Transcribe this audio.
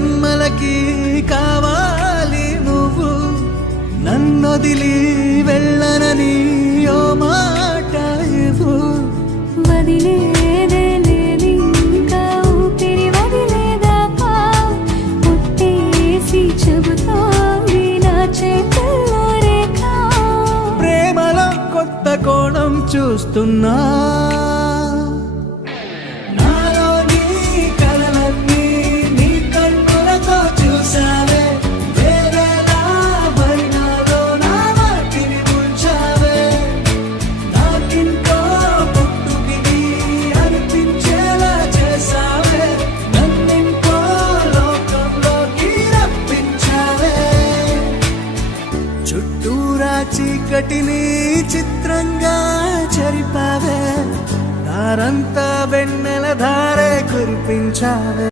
జన్మలకి కావాలి నువ్వు, నన్నొదిలి వెళ్ళనని ఓ మాట ఇవ్వు. వదిలేదే లేదింకా ఊపిరి వదిలేదాకా, పుట్టేసి చెబుతోంది నా చేతుల్లో రేఖ. ప్రేమలో కొత్త కోణం చూస్తున్నా, నాలో నీ కలలన్నీ నీ కన్నులతో చూసావే. వేరేలా వర్ణాలో నా వాటిని ముంచావే. నాకింకో పుట్టుకిది అనిపించేలా చేసావే. నన్నింకో లోకంలోకి రప్పించావే. చుట్టూరా చీకటిని చిత్రంగా చెరిపావే. దారంతా వెన్నెల ధారే కురిపించావే.